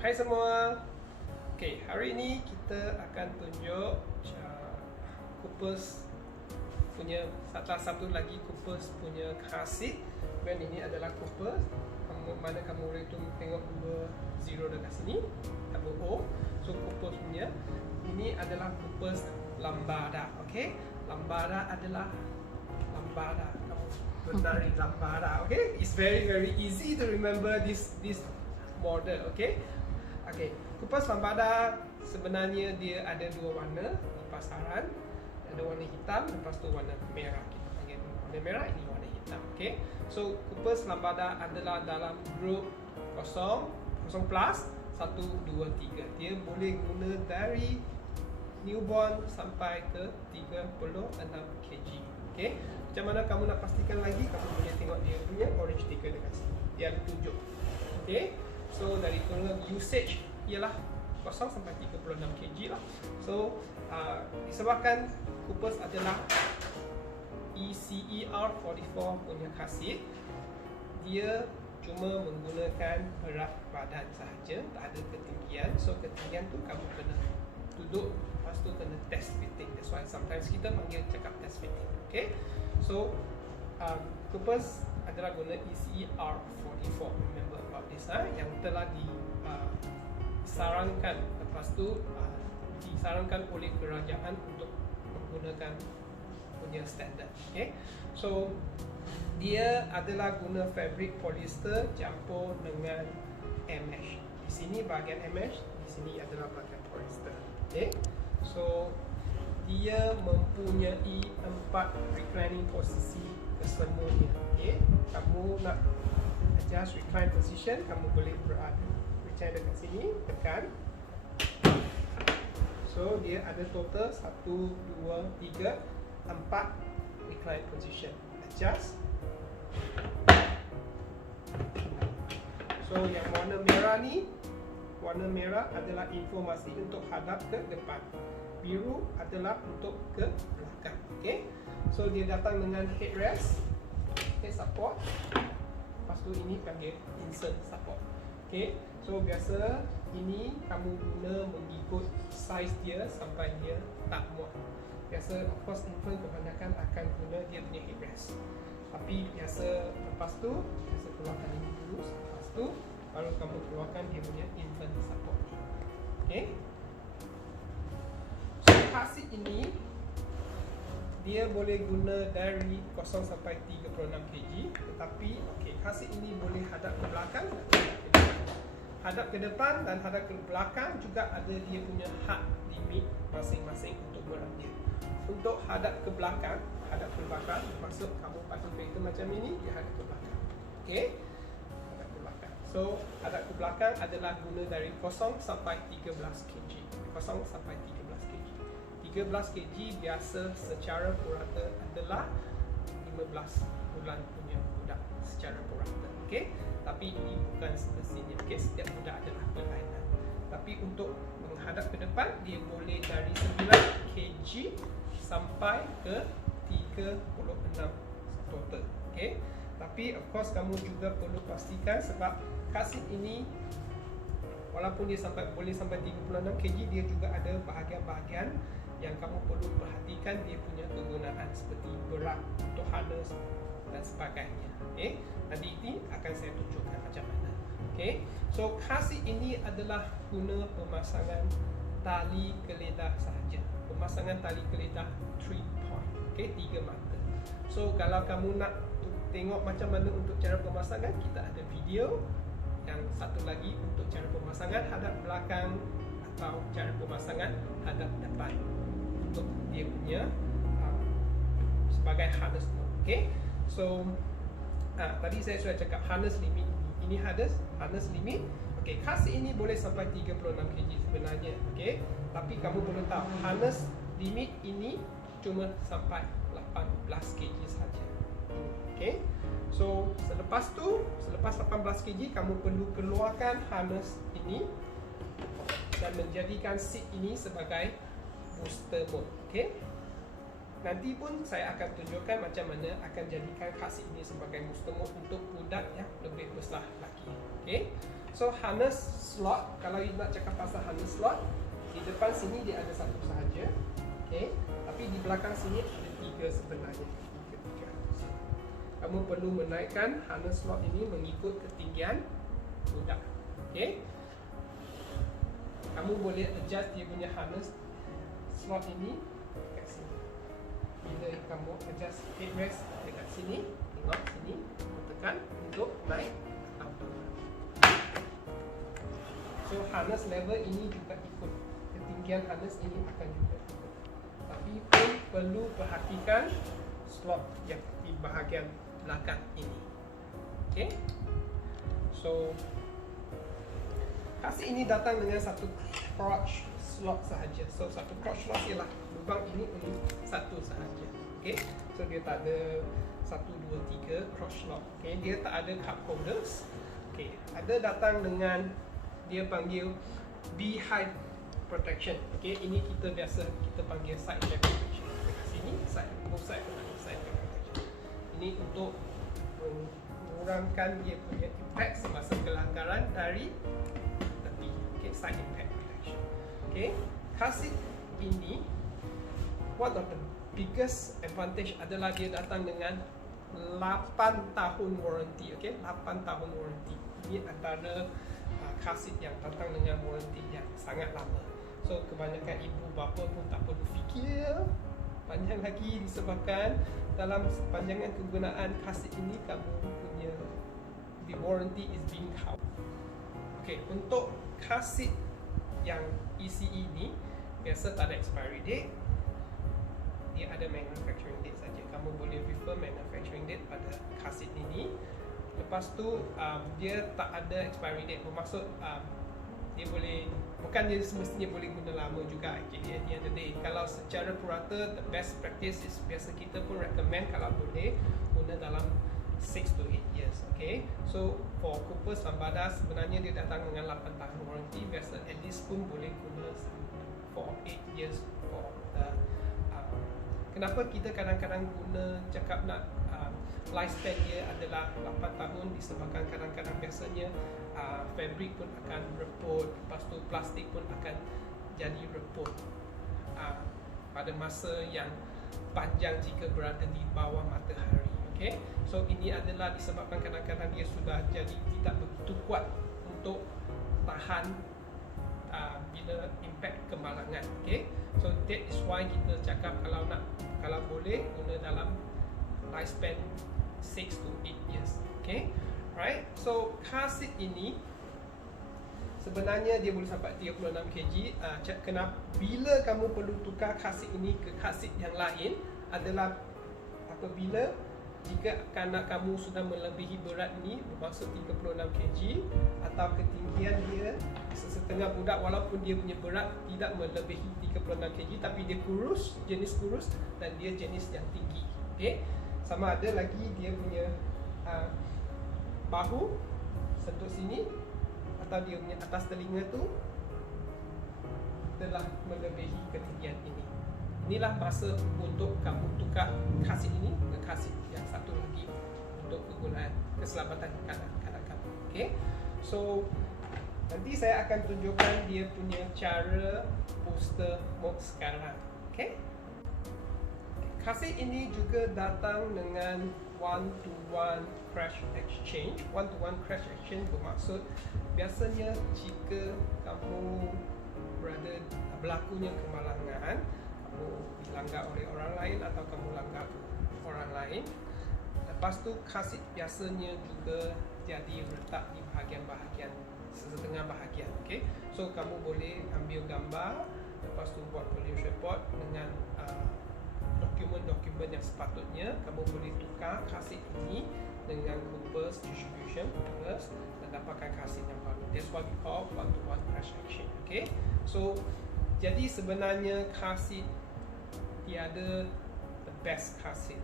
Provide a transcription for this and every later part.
Hai semua. Okay, hari ini kita akan tunjuk Koopers punya satu lagi Koopers punya Carseat. Dan ini adalah Koopers. Mana kamu boleh tengok dua zero dekat sini, double O. So Koopers punya ini adalah Koopers Lambada. Okay, Lambada adalah Lambada. Kamu benari Lambada. Okay, it's very easy to remember this model. Okay. Okay, Koopers Lambada sebenarnya dia ada dua warna di pasaran. Ada warna hitam, lepas tu warna merah. Kita panggil warna merah, ini warna hitam. Okay, so Koopers Lambada adalah dalam grup 0 plus 1, 2, 3. Dia boleh guna dari newborn sampai ke 36 kg. Okay, macam mana kamu nak pastikan lagi? Kamu boleh tengok dia punya orange sticker dekat sini. Dia ada tunjuk. Okay, so dari total usage ialah 0 sampai 36 kg lah. So disebabkan Koopers adalah ECER44 punya Carseat, dia cuma menggunakan berat badan sahaja, tak ada ketinggian. So ketinggian tu kamu kena duduk, lepas tu kena test fitting. That's why sometimes kita panggil cakap test fitting. Okay, so Koopers adalah guna ECER44. Remember about this, yang telah disarankan, lepas tu disarankan oleh kerajaan untuk menggunakan punya standard. Okay, so dia adalah guna fabric polyester campur dengan mesh. Di sini bahagian mesh, di sini adalah bahagian polyester. Okay, so dia mempunyai 4 reclining posisi kesemuanya. Okay, kamu nak adjust recline position, kamu boleh berada recline dekat sini, tekan. So dia ada total 1, 2, 3, 4 recline position. Adjust. So yang warna merah ni, warna merah adalah informasi untuk hadap ke depan. Biru adalah untuk ke belakang. Okay, so dia datang dengan headrest, okay, support. Lepas tu ini panggil insert support. Okay, so biasa ini kamu guna mengikut size dia sampai dia tak muat. Biasa of course infant kebanyakan akan guna dia punya headrest. Tapi biasa lepas tu, biasa keluarkan ini dulu, lepas tu baru kamu keluarkan dia punya infant support. Okay, so Carseat ini dia boleh guna dari 0 sampai 36 kg. Tetapi okay, Carseat ini boleh hadap ke belakang dan hadap ke depan, dan hadap ke belakang juga ada dia punya had limit masing-masing untuk berat dia. Untuk hadap ke belakang, maksud kamu pakai kereta macam ini, dia hadap ke belakang. Okay, hadap ke belakang. So hadap ke belakang adalah guna dari 0 sampai 13 kg. 0 sampai 13 kg. 13 kg biasa secara purata adalah 15 bulan punya budak secara purata. Okay, tapi ini bukan semestinya. Okay, setiap budak adalah berlainan. Tapi untuk menghadap ke depan, dia boleh dari 9 kg sampai ke 36 total. Okay, tapi of course kamu juga perlu pastikan, sebab Carseat ini walaupun dia boleh sampai 36 kg, dia juga ada bahagian-bahagian yang kamu perlu perhatikan dia punya kegunaan, seperti berat untuk harness dan sebagainya. Okay, nanti ini akan saya tunjukkan macam mana. Okay, so Carseat ini adalah guna pemasangan tali geledah sahaja. Pemasangan tali geledah 3 point. Okay, 3 mata. So kalau kamu nak tengok macam mana untuk cara pemasangan, kita ada video. Yang satu lagi untuk cara pemasangan hadap belakang atau cara pemasangan hadap depan untuk dia punya sebagai harness. Okay, so tadi saya sudah cakap harness limit. Ini harness limit. Okay, Carseat ini boleh sampai 36 kg sebenarnya. Okay, tapi kamu perlu tahu harness limit ini cuma sampai 18 kg saja. Okay, so selepas 18 kg kamu perlu keluarkan harness ini dan menjadikan seat ini sebagai booster mode. Okay, nanti pun saya akan tunjukkan macam mana akan jadikan Carseat ini sebagai booster mode untuk budak yang lebih besar lagi. Okay, So harness slot, kalau you nak cakap pasal harness slot, di depan sini dia ada satu sahaja, okay? Tapi di belakang sini ada tiga sebenarnya. Tiga. Kamu perlu menaikkan harness slot ini mengikut ketinggian budak, okay? Kamu boleh adjust dia punya harness slot ini dekat sini. Bila kamu adjust headrest dekat sini, tengok sini, tekan untuk naik atau turun. So harness level ini juga ikut ketinggian harness ini akan juga ikut. Tapi pun perlu perhatikan slot yang di bahagian belakang ini. Okay? So Carseat ini datang dengan satu crotch slot sahaja. So satu crotch slot ialah lubang ini untuk satu sahaja. Okay? So dia tak ada 1, 2, 3 crotch slot. Okay? Dia tak ada cup holders. Okay? Ada datang dengan dia panggil behind protection. Okay? Ini kita biasa kita panggil side back protection. Dekat sini side, both side side back protection. Ini untuk mengurangkan dia punya impact semasa kelangkaran dari tepi. Okay? Side impact protection. Okay? Carseat ini one of the biggest advantage adalah dia datang dengan 8 tahun warranty. Okay? 8 tahun warranty. Ini antara Carseat yang datang dengan warranty yang sangat lama. So kebanyakan ibu bapa pun tak perlu fikir panjang lagi disebabkan dalam sepanjangan kegunaan Carseat ini kamu punya the warranty is being covered. Okay, untuk Carseat yang ECE ni biasa tak ada expiry date, dia ada manufacturing date saja. Kamu boleh refer manufacturing date pada Carseat ini. Lepas tu dia tak ada expiry date, bermaksud dia boleh, bukan dia semestinya boleh guna lama juga. Jadi at the end of the day, kalau secara purata the best practice is biasa kita pun recommend kalau boleh guna dalam 6 to 8 years. Okay, so for Koopers Lambada sebenarnya dia datang dengan 8 tahun warranty. Biasa at least pun boleh guna for 8 years for kenapa kita kadang-kadang guna cakap nak lifespan dia adalah 8 tahun disebabkan kadang-kadang biasanya fabric pun akan reput, lepas tu plastik pun akan jadi reput pada masa yang panjang jika berada di bawah matahari. Okay? So ini adalah disebabkan kadang-kadang dia sudah jadi tidak begitu kuat untuk tahan bila impact kemalangan. Okay? So that is why kita cakap kalau boleh guna dalam lifespan 6 to 8 years. Okay? Right? So Carseat ini sebenarnya dia boleh sampai 36 kg. Kenapa bila kamu perlu tukar Carseat ini ke Carseat yang lain adalah apabila jika anak kamu sudah melebihi berat ini, bermaksud 36 kg atau ketinggian dia setengah budak, walaupun dia punya berat tidak melebihi 36 kg tapi dia kurus, jenis kurus dan dia jenis yang tinggi. Okay? Sama ada lagi dia punya bahu sentuh sini atau dia punya atas telinga tu telah melebihi ketinggian ini. Inilah masa untuk kamu tukar Carseat ini ke Carseat yang satu lagi untuk kegunaan keselamatan kanak-kanak kamu. Okay? So nanti saya akan tunjukkan dia punya cara booster mode sekarang. Okay? Carseat ini juga datang dengan one-to-one crash exchange. One-to-one crash exchange bermaksud biasanya jika kamu berada berlakunya kemalangan, kamu dilanggar oleh orang lain atau kamu langgar orang lain, lepas tu Carseat biasanya juga jadi letak di bahagian-bahagian setengah bahagian. Okay? So kamu boleh ambil gambar, lepas tu buat police report dengan dokumen-dokumen yang sepatutnya. Kamu boleh tukar Carseat ini dengan Koopers distribution Koopers dan dapatkan Carseat yang baru. That's what we call one-to-one crash action. Okay? So jadi sebenarnya Carseat tiada the best Carseat.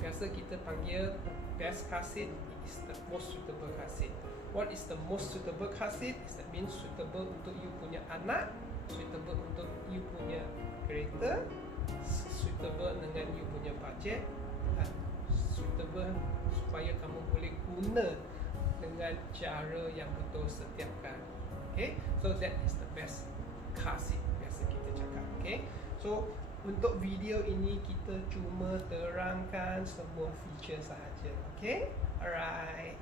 Biasa kita panggil the best Carseat is the most suitable Carseat. What is the most suitable Carseat? That means suitable untuk you punya anak, suitable untuk you punya kereta, suitable dengan you punya budget, dan suitable supaya kamu boleh guna dengan cara yang betul setiap Okay, so that is the best car seat biasa kita cakap. Okay, so untuk video ini kita cuma terangkan semua feature sahaja. Okay, alright.